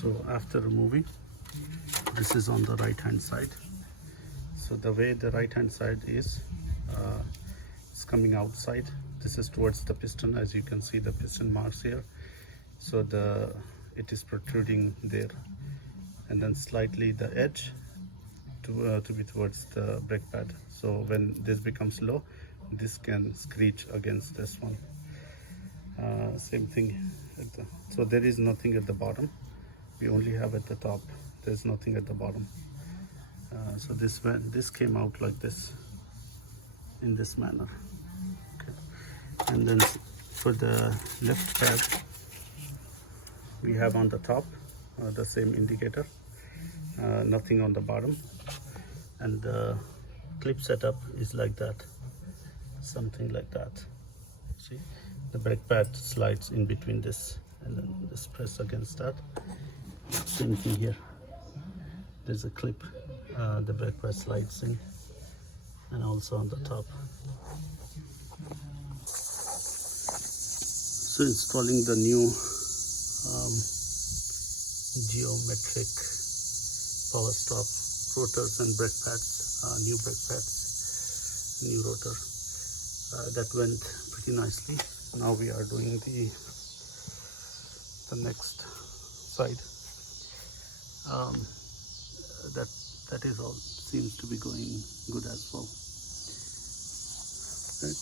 So after removing, this is on the right hand side. So the way the right hand side is, it's coming outside. This is towards the piston. As you can see, the piston marks here. So it is protruding there, and then slightly the edge to be towards the brake pad. So when this becomes low, this can screech against this one. Same thing so there is nothing at the bottom, we only have at the top. There's nothing at the bottom. So this came out like this, in this manner. Okay. And then for the left pad, we have on the top the same indicator, nothing on the bottom, and the clip setup is like that, something like that. See, the brake pad slides in between this, and then this press against that. Same thing here, there's a clip, the brake pad slides in, and also on the top. So installing the new geometric power stop rotors and brake pads, new brake pads, new rotor, that went pretty nicely. Now we are doing the next side. That is all, seems to be going good as well. Right.